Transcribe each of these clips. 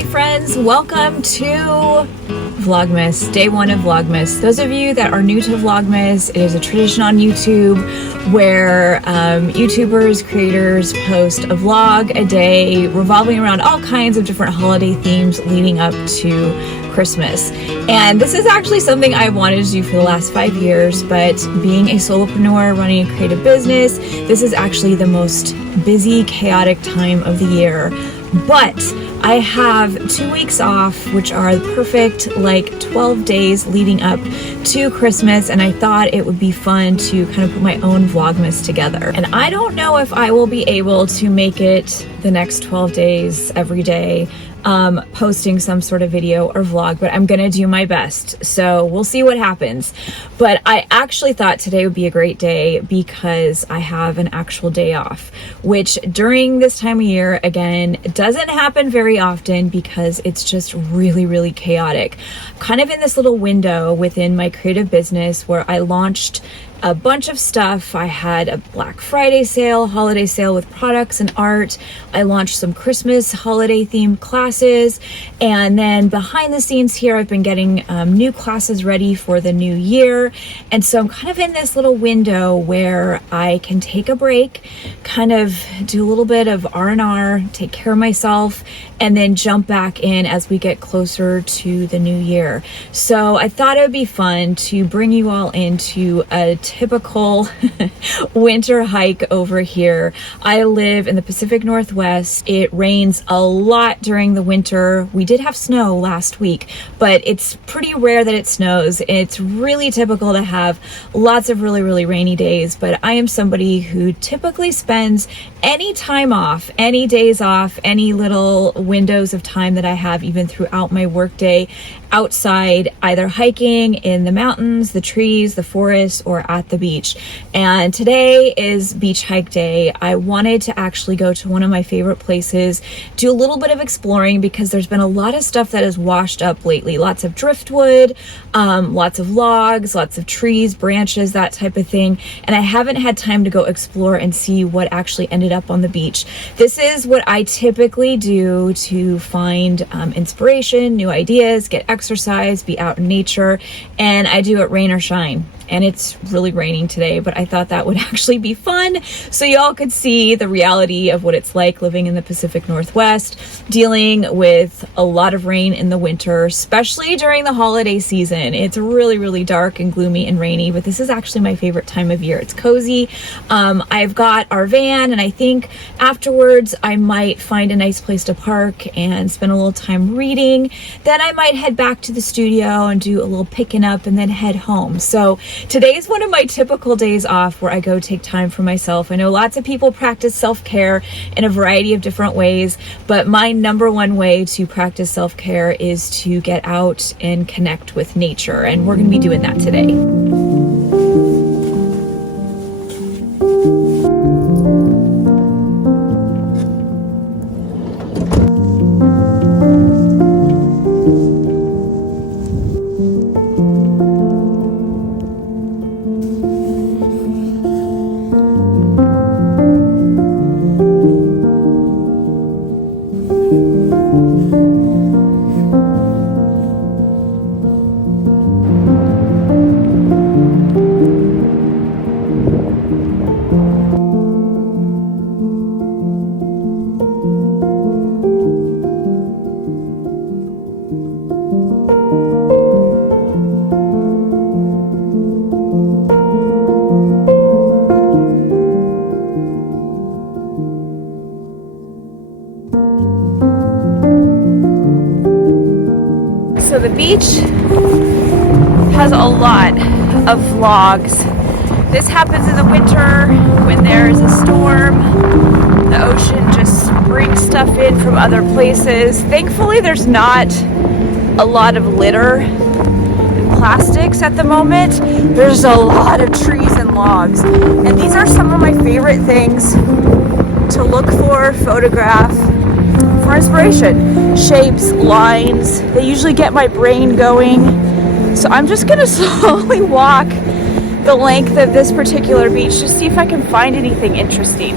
right, friends, welcome to Vlogmas, day one of Vlogmas. Those of you that are new to Vlogmas, it is a tradition on YouTube where YouTubers, creators post a vlog a day revolving around all kinds of different holiday themes leading up to Christmas. And this is actually something I wanted to do for the last 5 years, but being a solopreneur running a creative business, this is actually the most busy, chaotic time of the year. But I have 2 weeks off, which are the perfect 12 days leading up to Christmas, and I thought it would be fun to kind of put my own Vlogmas together. And I don't know if I will be able to make it the next 12 days every day posting some sort of video or vlog, but I'm gonna do my best, so we'll see what happens. But I actually thought today would be a great day because I have an actual day off, which during this time of year, again, doesn't happen very often because it's just really chaotic. Kind of in this little window within my creative business where I launched a bunch of stuff. I had a Black Friday sale, holiday sale with products and art. I launched some Christmas holiday themed classes. And then behind the scenes here, I've been getting new classes ready for the new year. And so I'm kind of in this little window where I can take a break, kind of do a little bit of R&R, take care of myself, and then jump back in as we get closer to the new year. So I thought it would be fun to bring you all into a typical winter hike over here. I live in the Pacific Northwest. It rains a lot during the winter. We did have snow last week, but it's pretty rare that it snows. It's really typical to have lots of really rainy days, but I am somebody who typically spends any time off, any days off, any little windows of time that I have, even throughout my workday, outside, either hiking in the mountains, the trees, the forest, or at the beach. And today is beach hike day. I wanted to actually go to one of my favorite places, do a little bit of exploring because there's been a lot of stuff that has washed up lately. Lots of driftwood, lots of logs, lots of trees, branches, that type of thing. And I haven't had time to go explore and see what actually ended up on the beach. This is what I typically do to find inspiration, new ideas, get exercise, be out in nature, and I do it rain or shine. And it's really raining today, but I thought that would actually be fun so y'all could see the reality of what it's like living in the Pacific Northwest, dealing with a lot of rain in the winter, especially during the holiday season. It's really dark and gloomy and rainy, but this is actually my favorite time of year. It's cozy. I've got our van, and I think afterwards I might find a nice place to park and spend a little time reading. Then I might head back to the studio and do a little picking up and then head home. So today's one of my typical days off where I go take time for myself. I know lots of people practice self-care in a variety of different ways, but my number one way to practice self-care is to get out and connect with nature, and we're going to be doing that today. So the beach has a lot of vlogs. This happens in the winter when there's a storm. The ocean just brings stuff in from other places. Thankfully, there's not a lot of litter and plastics at the moment. There's a lot of trees and logs. And these are some of my favorite things to look for, photograph, for inspiration. Shapes, lines, they usually get my brain going. So I'm just gonna slowly walk the length of this particular beach to see if I can find anything interesting.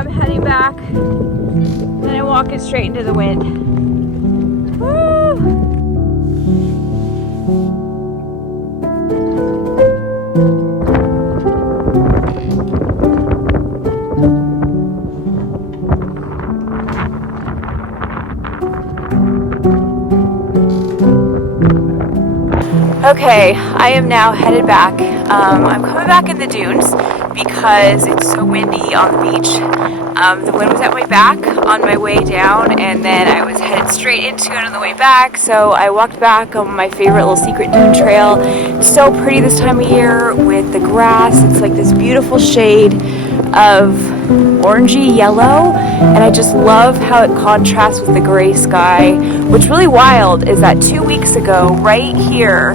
I'm heading back. And I'm walking straight into the wind. Woo! Okay, I am now headed back. I'm coming back in the dunes because it's so windy on the beach. The wind was at my back on my way down, and then I was headed straight into it on the way back. So I walked back on my favorite little secret dune trail. It's so pretty this time of year with the grass. It's like this beautiful shade of orangey yellow, and I just love how it contrasts with the gray sky. What's really wild is that 2 weeks ago, right here,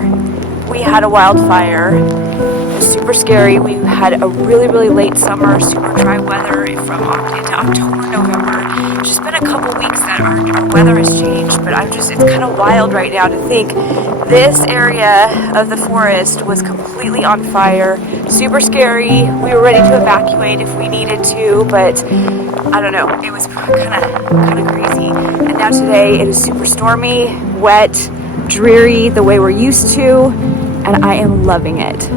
we had a wildfire. It was super scary. We had a really, really late summer, super dry weather from into October, November. It's just been a couple weeks that our weather has changed, but it's kind of wild right now to think this area of the forest was completely on fire. Super scary. We were ready to evacuate if we needed to, but I don't know. It was kind of crazy. And now today it is super stormy, wet, dreary, the way we're used to, and I am loving it.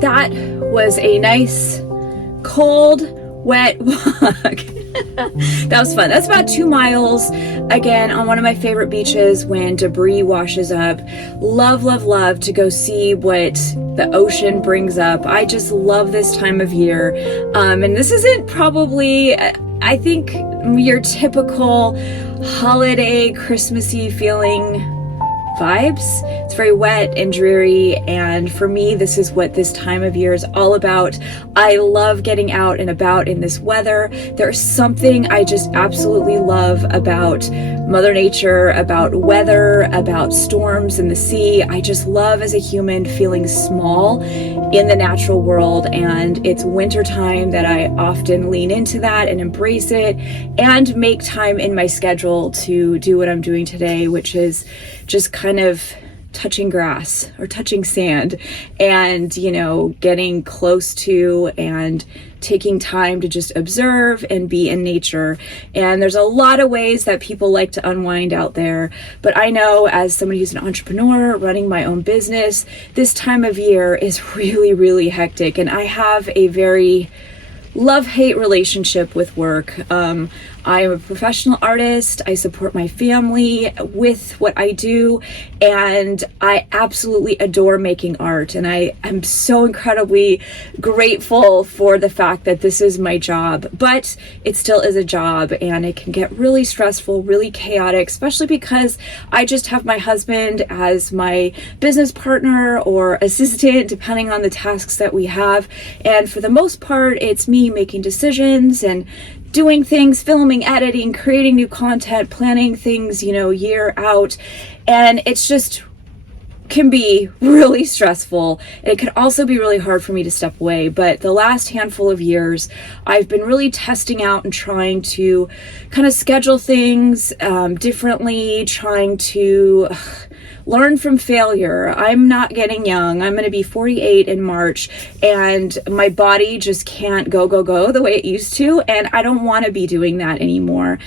That was a nice, cold, wet walk. That was fun. That's about 2 miles, again, on one of my favorite beaches when debris washes up. Love, love, love to go see what the ocean brings up. I just love this time of year. And this isn't probably, I think, your typical holiday, Christmassy feeling vibes. It's very wet and dreary, and for me, this is what this time of year is all about. I love getting out and about in this weather. There's something I just absolutely love about Mother Nature, about weather, about storms and the sea. I just love as a human feeling small in the natural world, and it's winter time that I often lean into that and embrace it and make time in my schedule to do what I'm doing today, which is just kind of touching grass or touching sand and, you know, getting close to and taking time to just observe and be in nature. And there's a lot of ways that people like to unwind out there, but I know as somebody who's an entrepreneur running my own business, this time of year is really, really hectic, and I have a very love-hate relationship with work. I am a professional artist. I support my family with what I do, and I absolutely adore making art. And I am so incredibly grateful for the fact that this is my job, but it still is a job, and it can get really stressful, really chaotic, especially because I just have my husband as my business partner or assistant, depending on the tasks that we have. And for the most part, it's me making decisions and doing things, filming, editing, creating new content, planning things, you know, year out. And it's just can be really stressful. It can also be really hard for me to step away. But the last handful of years, I've been really testing out and trying to kind of schedule things differently, trying to learn from failure. I'm not getting young. I'm going to be 48 in March, and my body just can't go the way it used to, and I don't want to be doing that anymore.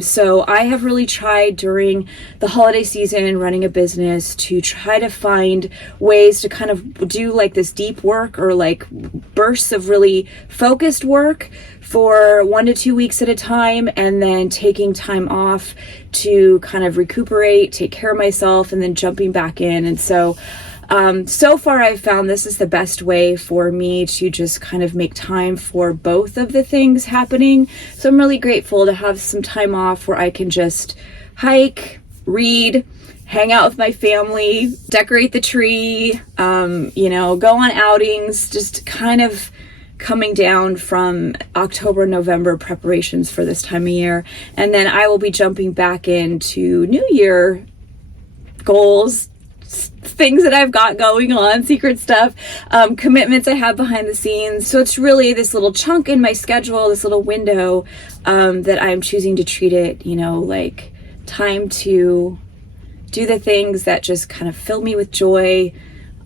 So I have really tried during the holiday season running a business to try to find ways to kind of do like this deep work, or like bursts of really focused work for 1 to 2 weeks at a time, and then taking time off to kind of recuperate, take care of myself, and then jumping back in. And so so far I've found this is the best way for me to just kind of make time for both of the things happening. So I'm really grateful to have some time off where I can just hike, read, hang out with my family, decorate the tree, go on outings, just kind of coming down from October, November preparations for this time of year. And then I will be jumping back into New Year goals, things that I've got going on, secret stuff, commitments I have behind the scenes. So it's really this little chunk in my schedule, this little window that I'm choosing to treat it, like time to do the things that just kind of fill me with joy,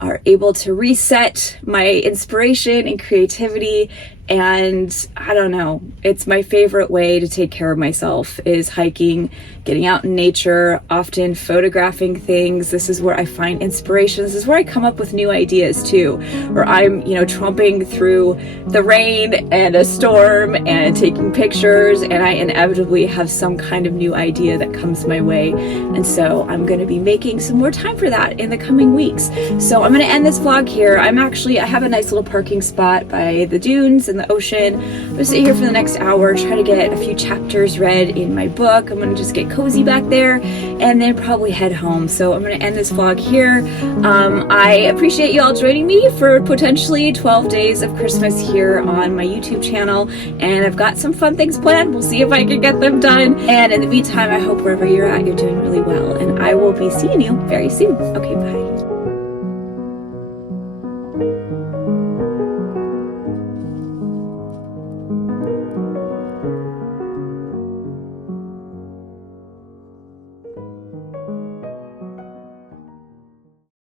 are able to reset my inspiration and creativity. And I don't know, it's my favorite way to take care of myself is hiking, getting out in nature, often photographing things. This is where I find inspiration. This is where I come up with new ideas too, where I'm, tromping through the rain and a storm and taking pictures, and I inevitably have some kind of new idea that comes my way. And so I'm going to be making some more time for that in the coming weeks. So I'm going to end this vlog here. I have a nice little parking spot by the dunes and the ocean. I'm gonna sit here for the next hour, try to get a few chapters read in my book. I'm gonna just get cozy back there and then probably head home. So I'm gonna end this vlog here. I appreciate you all joining me for potentially 12 days of Christmas here on my YouTube channel, and I've got some fun things planned. We'll see if I can get them done. And in the meantime, I hope wherever you're at, you're doing really well, and I will be seeing you very soon. Okay, bye.